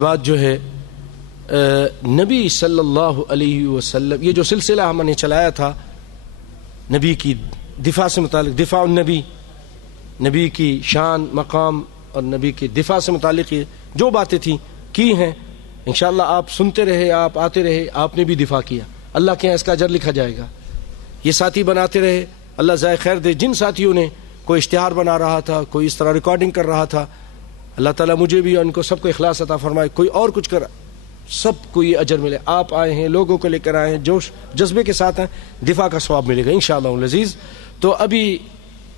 بات جو ہے نبی صلی اللہ علیہ وسلم، یہ جو سلسلہ ہم نے چلایا تھا نبی کی دفاع سے متعلق، دفاع النبی، نبی کی شان مقام اور نبی کی دفاع سے متعلق جو باتیں تھیں کی ہیں، انشاءاللہ آپ سنتے رہے، آپ آتے رہے، آپ نے بھی دفاع کیا، اللہ کے یہاں اس کا اجر لکھا جائے گا۔ یہ ساتھی بناتے رہے، اللہ ذائقہ خیر دے۔ جن ساتھیوں نے کوئی اشتہار بنا رہا تھا، کوئی اس طرح ریکارڈنگ کر رہا تھا، اللہ تعالیٰ مجھے بھی اور ان کو سب کو اخلاص عطا فرمائے، کوئی اور کچھ کر، سب کو یہ اجر ملے۔ آپ آئے ہیں، لوگوں کو لے کر آئے ہیں، جوش جذبے کے ساتھ ہیں، دفاع کا ثواب ملے گا انشاءاللہ العزیز۔ تو ابھی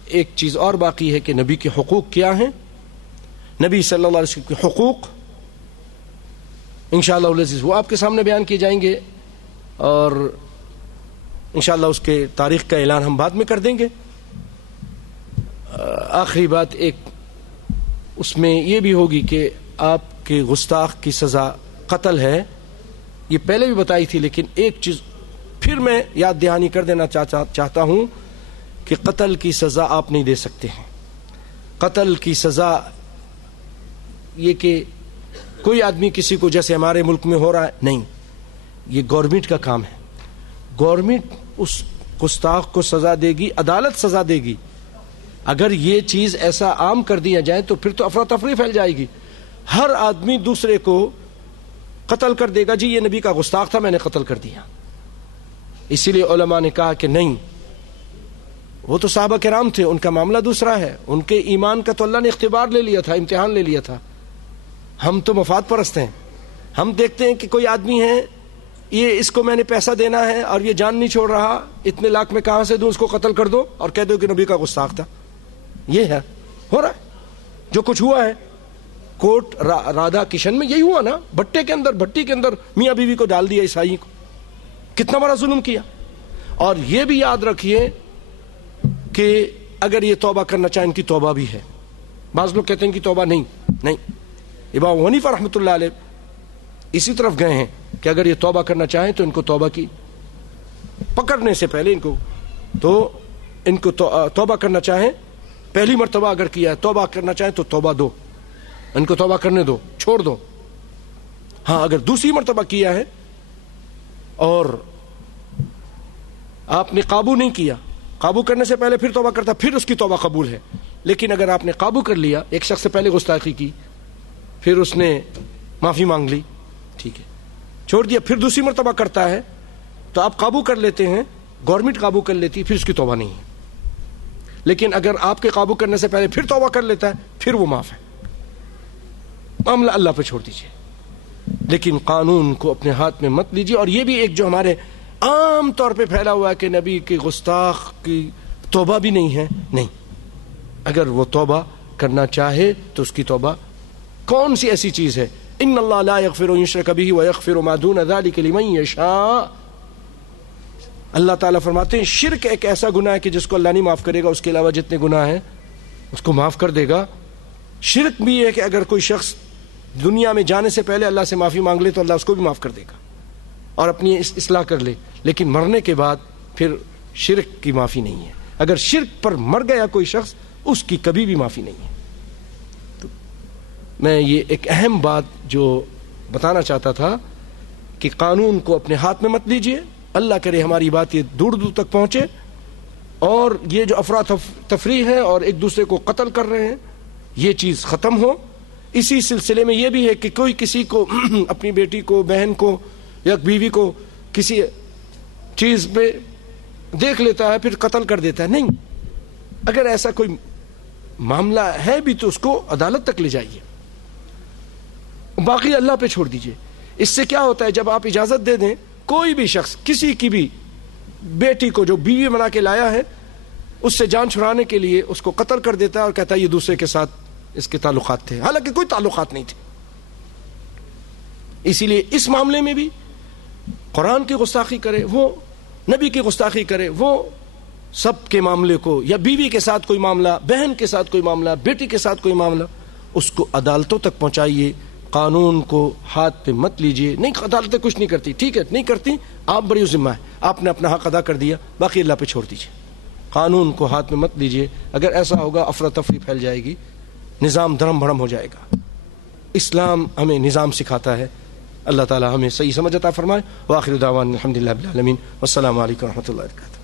ایک چیز اور باقی ہے کہ نبی کے حقوق کیا ہیں، نبی صلی اللہ علیہ وسلم کے حقوق انشاءاللہ العزیز وہ آپ کے سامنے بیان کیے جائیں گے، اور انشاءاللہ اس کے تاریخ کا اعلان ہم بعد میں کر دیں گے۔ آخری بات ایک اس میں یہ بھی ہوگی کہ آپ کے گستاخ کی سزا قتل ہے، یہ پہلے بھی بتائی تھی، لیکن ایک چیز پھر میں یاد دہانی کر دینا چاہتا ہوں کہ قتل کی سزا آپ نہیں دے سکتے ہیں۔ قتل کی سزا یہ کہ کوئی آدمی کسی کو جیسے ہمارے ملک میں ہو رہا ہے، نہیں، یہ گورنمنٹ کا کام ہے۔ گورنمنٹ اس گستاخ کو سزا دے گی، عدالت سزا دے گی۔ اگر یہ چیز ایسا عام کر دیا جائے تو پھر تو افراتفری پھیل جائے گی، ہر آدمی دوسرے کو قتل کر دے گا، جی یہ نبی کا گستاخ تھا، میں نے قتل کر دیا۔ اسی لیے علماء نے کہا کہ نہیں، وہ تو صحابہ کرام تھے، ان کا معاملہ دوسرا ہے، ان کے ایمان کا تو اللہ نے اختبار لے لیا تھا، امتحان لے لیا تھا۔ ہم تو مفاد پرست ہیں، ہم دیکھتے ہیں کہ کوئی آدمی ہے، یہ اس کو میں نے پیسہ دینا ہے اور یہ جان نہیں چھوڑ رہا، اتنے لاکھ میں کہاں سے دوں، اس کو قتل کر دو اور کہہ دو کہ نبی کا گستاخ تھا۔ یہ ہے، ہو رہا ہے جو کچھ ہوا ہے کوٹ رادھا کشن میں، یہی ہوا نا، بھٹی کے اندر میاں بیوی کو ڈال دیا، عیسائی کو، کتنا بڑا ظلم کیا۔ اور یہ بھی یاد رکھیے کہ اگر یہ توبہ کرنا چاہیں، ان کی توبہ بھی ہے۔ بعض لوگ کہتے ہیں کہ توبہ نہیں، امام حنیفہ رحمۃ اللہ علیہ اسی طرف گئے ہیں کہ اگر یہ توبہ کرنا چاہیں تو ان کو توبہ کی پکڑنے سے پہلے ان کو توبہ کرنا چاہیں، پہلی مرتبہ اگر کیا ہے توبہ کرنا چاہیں تو توبہ دو، ان کو توبہ کرنے دو، چھوڑ دو۔ ہاں اگر دوسری مرتبہ کیا ہے اور آپ نے قابو نہیں کیا، قابو کرنے سے پہلے پھر توبہ کرتا، پھر اس کی توبہ قبول ہے۔ لیکن اگر آپ نے قابو کر لیا، ایک شخص سے پہلے گستاخی کی، پھر اس نے معافی مانگ لی، ٹھیک ہے، چھوڑ دیا، پھر دوسری مرتبہ کرتا ہے تو آپ قابو کر لیتے ہیں، گورنمنٹ قابو کر لیتی، پھر اس کی توبہ نہیں ہے۔ لیکن اگر آپ کے قابو کرنے سے پہلے پھر توبہ کر لیتا ہے، پھر وہ معاف ہے۔ معاملہ اللہ پہ چھوڑ دیجئے، لیکن قانون کو اپنے ہاتھ میں مت لیجئے۔ اور یہ بھی ایک جو ہمارے عام طور پہ پھیلا ہوا ہے کہ نبی کے گستاخ کی توبہ بھی نہیں ہے، نہیں، اگر وہ توبہ کرنا چاہے تو اس کی توبہ کون سی ایسی چیز ہے؟ ان اللہ لا یغفر ان یشرک بہ ویغفر ما دون ذلک لمن یشاء۔ اللہ تعالیٰ فرماتے ہیں شرک ایک ایسا گناہ ہے کہ جس کو اللہ نہیں معاف کرے گا، اس کے علاوہ جتنے گناہ ہیں اس کو معاف کر دے گا۔ شرک بھی ہے کہ اگر کوئی شخص دنیا میں جانے سے پہلے اللہ سے معافی مانگ لے تو اللہ اس کو بھی معاف کر دے گا اور اپنی اصلاح کر لے، لیکن مرنے کے بعد پھر شرک کی معافی نہیں ہے۔ اگر شرک پر مر گیا کوئی شخص، اس کی کبھی بھی معافی نہیں ہے۔ تو میں یہ ایک اہم بات جو بتانا چاہتا تھا کہ قانون کو اپنے ہاتھ میں مت لیجئے، اللہ کرے ہماری بات یہ دور دور تک پہنچے، اور یہ جو افراتفری ہے اور ایک دوسرے کو قتل کر رہے ہیں، یہ چیز ختم ہو۔ اسی سلسلے میں یہ بھی ہے کہ کوئی کسی کو اپنی بیٹی کو، بہن کو یا بیوی کو کسی چیز پہ دیکھ لیتا ہے پھر قتل کر دیتا ہے، نہیں، اگر ایسا کوئی معاملہ ہے بھی تو اس کو عدالت تک لے جائیے، باقی اللہ پہ چھوڑ دیجئے۔ اس سے کیا ہوتا ہے، جب آپ اجازت دے دیں، کوئی بھی شخص کسی کی بھی بیٹی کو جو بیوی بنا کے لایا ہے، اس سے جان چھڑانے کے لیے اس کو قتل کر دیتا ہے اور کہتا ہے یہ دوسرے کے ساتھ اس کے تعلقات تھے، حالانکہ کوئی تعلقات نہیں تھے۔ اسی لیے اس معاملے میں بھی قرآن کی گستاخی کرے وہ، نبی کی گستاخی کرے وہ، سب کے معاملے کو، یا بیوی کے ساتھ کوئی معاملہ، بہن کے ساتھ کوئی معاملہ، بیٹی کے ساتھ کوئی معاملہ، اس کو عدالتوں تک پہنچائیے، قانون کو ہاتھ پہ مت لیجئے۔ نہیں، عدالتیں کچھ نہیں کرتی، ٹھیک ہے، نہیں کرتی، آپ بری ذمہ ہے، آپ نے اپنا حق ادا کر دیا، باقی اللہ پہ چھوڑ دیجئے، قانون کو ہاتھ میں مت لیجئے۔ اگر ایسا ہوگا افراتفری پھیل جائے گی، نظام دھرم بھرم ہو جائے گا۔ اسلام ہمیں نظام سکھاتا ہے. اللہ تعالی ہمیں صحیح سمجھ عطا فرمائے. وآخر دعوانا الحمدللہ رب العالمین. والسلام علیکم ورحمۃ اللہ وبرکاتہ.